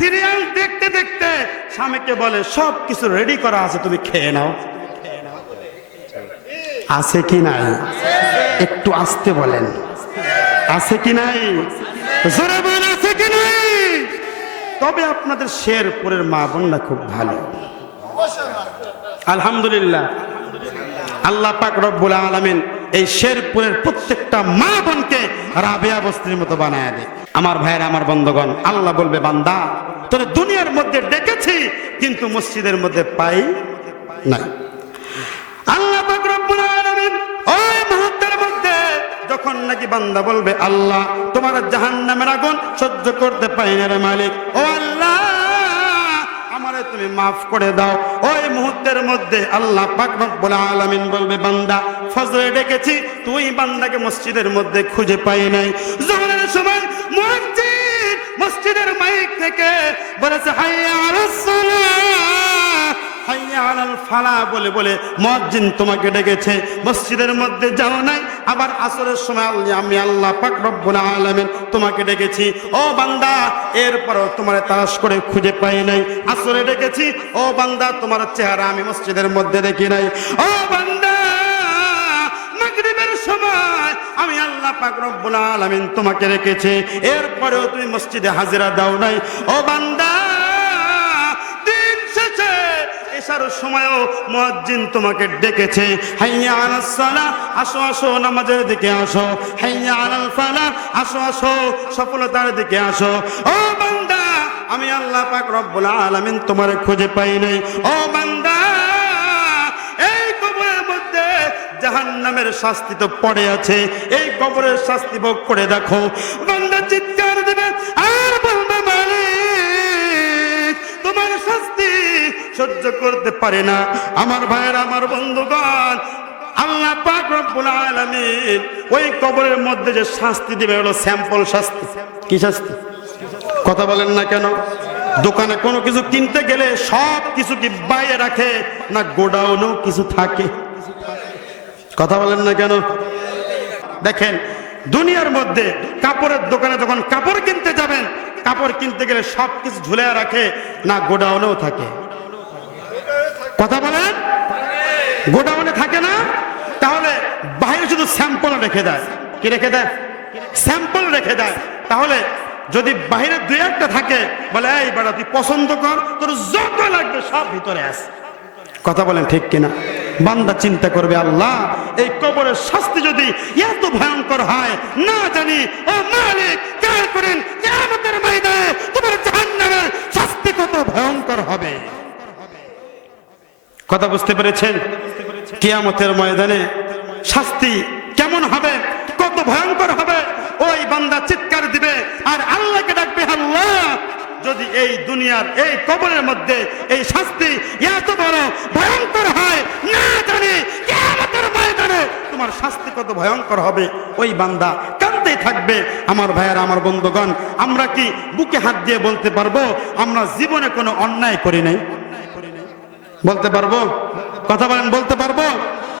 Serial দেখতে দেখতে স্বামীকে বলে, সব কিছু রেডি করা আছে, তুমি খেয়ে নাও। আছে কি নাই? একটু আসতে বলেন। আছে কি নাই? আছে কি নাই? তবে আপনাদের শেরপুরের মা বোনরা খুব ভালো। আলহামদুলিল্লাহ। আল্লাহ পাক রব্বুল আলামিন এই শেরপুরের প্রত্যেকটা মা বোনকে রাবেয়া বস্তির মতো বানায় দেয় আমার ভাইয়ের, আমার বন্ধগণ, আল্লাহ বলবে, বান্দা, তোর দুনিয়ার মধ্যে ডেকেছি কিন্তু মসজিদের মধ্যে পাই নাই। আল্লাহ যখন নাকি বান্দা বলবে, আল্লাহ, তোমার জাহান্নামের আগুন সহ্য করতে পাই না রে মালিক। ও আল্লাহ! আমারে তুমি মাফ করে দাও। ওই মুহূর্তের মধ্যে আল্লাহ পাক আলামিন বলবে, বান্দা, ফজরে ডেকেছি, তুই বান্দাকে মসজিদের মধ্যে খুঁজে পাই নাই। জোহরের সময় মসজিদের মাইক থেকে বলেছে, হাইয়া আলাল ফালা বলে বলে মুয়াজ্জিন তোমাকে ডেকেছে। মসজিদের মধ্যে যাও নাই, আবার আসরের সময় আমি আল্লাহ পাক রব্বুল আলামিন তোমাকে ডেকেছি। ও বান্দা, এরপরও তোমার তালাশ করে খুঁজে পাই নাই। আসরে ডেকেছি, ও বান্দা, তোমার চেহারা আমি মসজিদের মধ্যে দেখি নাই। ও বান্দা সময় আমি আল্লাহ পাক রব্বুল তোমাকে রেখেছে। এরপরেও তুমি মসজিদে হাজিরা দাও নাই। ও বান্দা এসার সময়ও মুয়াজ্জিন তোমাকে ডেকেছে। হাইয়া আলাস সালা, আসো আসো, নামাজের দিকে আসো। হাইয়া আলাল ফালা, আসো আসো, সফলতার দিকে আসো। ও বান্দা, আমি আল্লাহ পাক রব্বুল আলামিন তোমারে খুঁজে পাই নাই। ও বান্দা, এই কবরের মধ্যে জাহান্নামের শাস্তি তো পড়ে আছে। এই কবরের শাস্তি ভোগ করে দেখো। বান্দা চিৎকার দেবে সহ্য করতে পারে না। আমার ভাইয়ের, আমার বন্ধুগণ, আল্লাহ পাক রব্বুল আলামিন ওই কবরের মধ্যে যে শাস্তি দিবে হলো স্যাম্পল শাস্তি। কি শাস্তি? কথা বলেন না কেন? দোকানে কোনো কিছু কিনতে গেলে সব কিছু কি বাইরে রাখে, না গোডাউনেও কিছু থাকে? কথা বলেন না কেন? দেখেন, দুনিয়ার মধ্যে কাপড়ের দোকানে যখন কাপড় কিনতে যাবেন, কাপড় কিনতে গেলে সব কিছু ঝুলে রাখে, না গোডাউনেও থাকে। কথা বলেন? গোডাউনে থাকে না? তাহলে বাইরে শুধু স্যাম্পল রেখে দেয়। কি রেখে দেয়? স্যাম্পল রেখে দেয়। তাহলে যদি বাইরে দু একটা থাকে, বলে, এই বেড়া তুই পছন্দ কর, তোর যত লাগবে সব ভিতরে আস। কথা বলেন ঠিক কিনা? বান্দা চিন্তা করবে, আল্লাহ, এই কবরের শাস্তি যদি এত ভয়ঙ্কর হয়, না জানি, ও মালিক করেন কিয়ামতের ময়দানে তোমার জাহান্নামের শাস্তি কত ভয়ঙ্কর হবে কথা বুঝতে পেরেছেন? কিয়ামতের ময়দানে শাস্তি কেমন হবে? কত ভয়ঙ্কর হবে? ওই বান্দা চিৎকার দিবে আর আল্লাহকে ডাকবে, আল্লাহ, যদি এই দুনিয়ার এই কবরের মধ্যে এই শাস্তি এত বড় ভয়ঙ্কর হয়, না জানি কিয়ামতের ময়দানে তোমার শাস্তি কত ভয়ঙ্কর হবে। ওই বান্দা কাঁদতেই থাকবে। আমার ভাইয়ের, আমার বন্ধুগণ, আমরা কি বুকে হাত দিয়ে বলতে পারব? আমরা জীবনে কোনো অন্যায় করি নাই। বলতে পারব? কথা বলেন বলতে পারব?